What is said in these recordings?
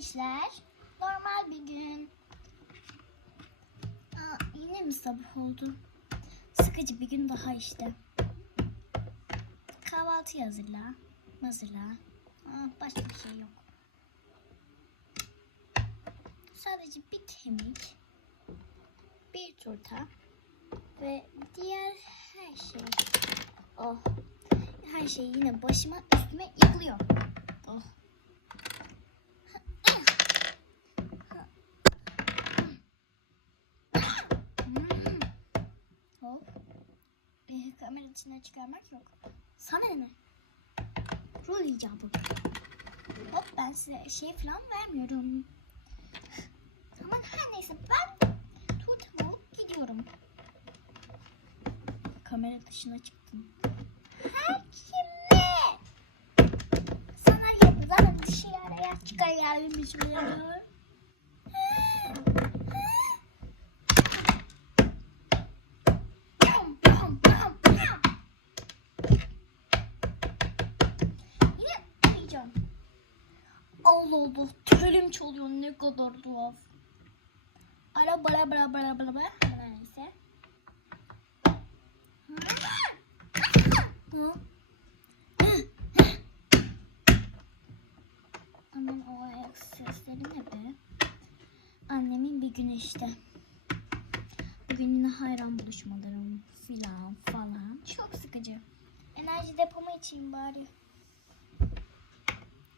işler. Normal bir gün. Aa, yine mi sabah oldu? Sıkıcı bir gün daha işte. Kahvaltı hazırla. Hazırla. Aa, başka bir şey yok. Sadece bir kemik, bir turta ve diğer her şey. Oh. Her şey yine başıma üstüme yıkılıyor. Oh. Kamera içinden çıkarmak yok. Sana ne? Rol icabı. Hop ben size şey falan vermiyorum. Aman her neyse ben turtamı alıp gidiyorum. Kamera dışına çıktım. Her kimle? Sana yapı zaten dışarıya çıkar gelmiş buluyor. Allah Allah telim çalıyor ne kadar tuhaf. Ara bara bara bara bara bara. Neyse. Aman o ayak sesleri ne be? Annemin bir günü işte. Bugün yine hayran buluşmalarım filan falan. Çok sıkıcı. Enerji depomu içeyim bari.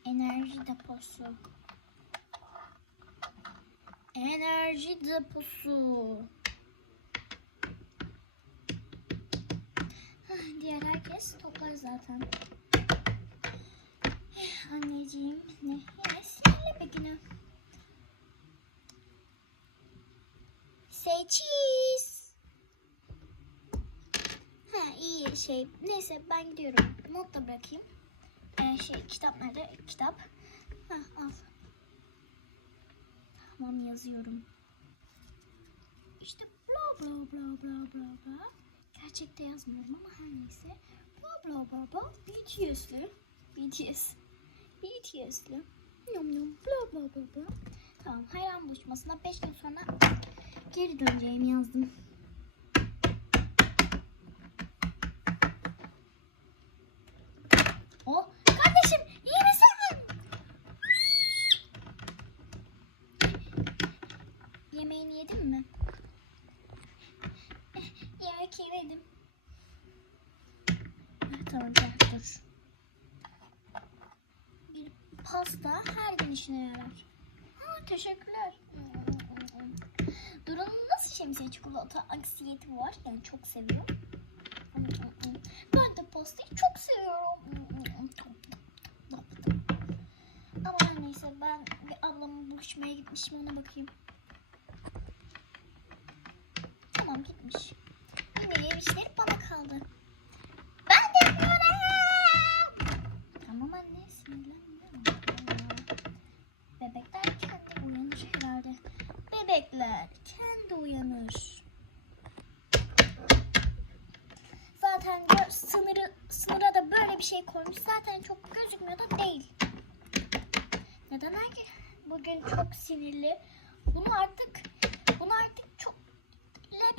Enerji deposu. Enerji deposu. Diğer herkes toplar zaten. Eh, Anneciğim ne? Yine sinirli bir günü. Say cheese. Ha iyi şey. Neyse ben gidiyorum. Not da bırakayım. Ee, şey kitap nerede? Kitap. Ha al. Tamam yazıyorum. İşte bla bla bla bla bla bla. Gerçekte yazmıyorum ama her neyse. Bla bla bla bla. BTS'li. BTS. BTS'li. Yum yum bla bla bla bla. Tamam hayran buluşmasına 5 gün sonra geri döneceğimi yazdım. Oh kardeşim iyi misin? Yedin mi? Yemek yemedim. Tamam gel dur. Bir pasta her gün işine yarar. Ha, teşekkürler. Duran'ın nasıl şemsiye çikolata aksiyeti var? Yani çok seviyor. Ben de pastayı çok seviyorum. Ama neyse ben bir ablamın buluşmaya gitmişim ona bakayım. Tamam gitmiş. Yine işleri bana kaldı. Ben de yapıyorum. Tamam anne sinirlenme. Bebekler kendi uyanır herhalde. Bebekler kendi uyanır. Zaten sınırı sınıra da böyle bir şey koymuş. Zaten çok gözükmüyor da değil. Neden herkes bugün çok sinirli? Bunu artık bunu artık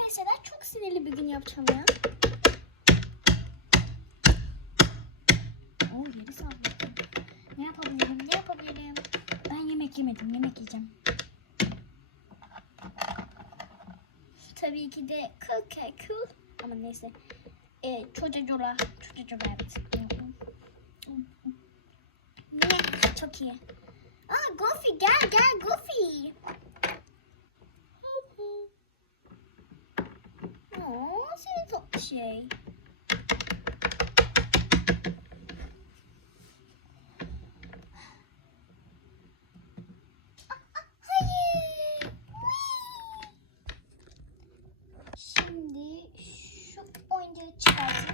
LPS'den çok sinirli bir gün yapacağım ya. Oo yeri salladım. Ne yapabilirim? Ne yapabilirim? Ben yemek yemedim. Yemek yiyeceğim. Tabii ki de cool. Ama neyse. Ee, çocucura. Çocucura evet. Niye? Çok iyi. Aa Goofy gel gel Goofy. Tatlı şey. Ah, Hayır. Şimdi şu oyuncağı çıkartayım.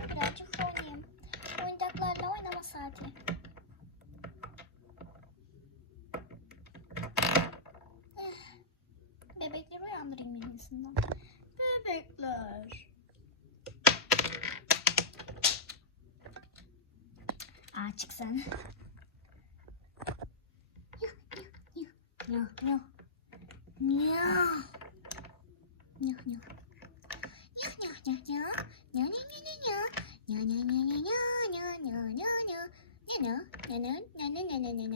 畜産にゃにゃにゃにゃにゃにゃにゃにゃに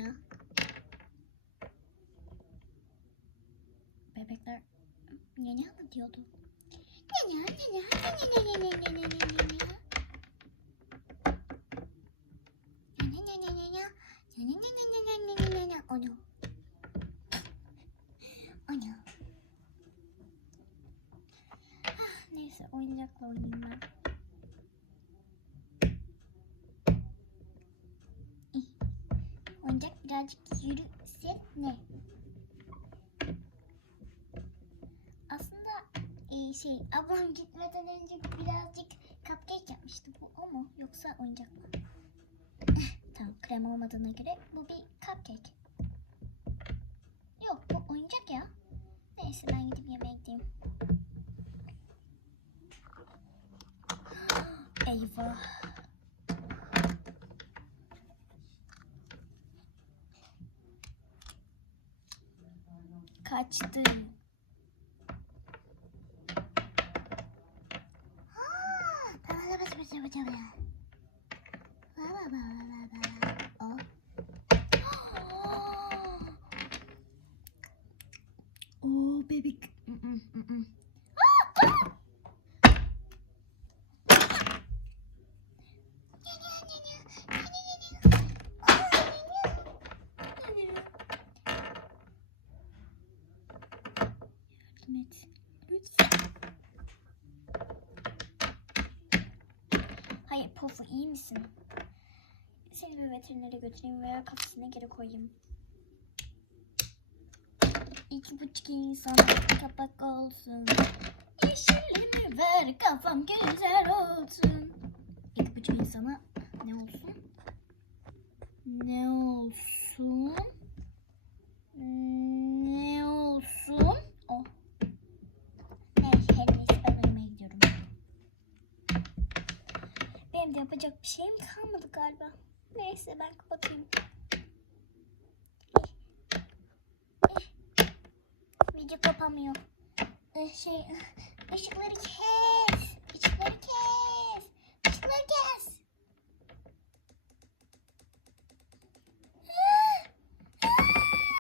ゃ nyah nyah nyah nyah nyah nyah. Oh no. Oh no. Ah, neyse oyuncakla oynayayım ben. Oyuncak birazcık yürüse ne? Aslında e, şey ablam gitmeden önce birazcık cupcake yapmıştı bu o mu yoksa oyuncak mı? Tamam krem olmadığına göre bu bir cupcake. Yok bu oyuncak ya. Neyse ben gidip yemeğe gideyim. Eyvah. Kaçtı. Oh. Hayır Pofu iyi misin? Seni bir veterinere götüreyim veya kafasına geri koyayım. İki buçuk insan kapak olsun. Yeşilimi ver kafam güzel olsun. İki buçuk insana ne olsun? Ne olsun? Ne olsun? O. Neyse her neyse ben uyumaya gidiyorum. Benim de yapacak bir şeyim kalmadı galiba. Neyse ben kapatayım. Video kapamıyor. Ee, şey, ışıkları kes. Işıkları kes. Işıkları kes.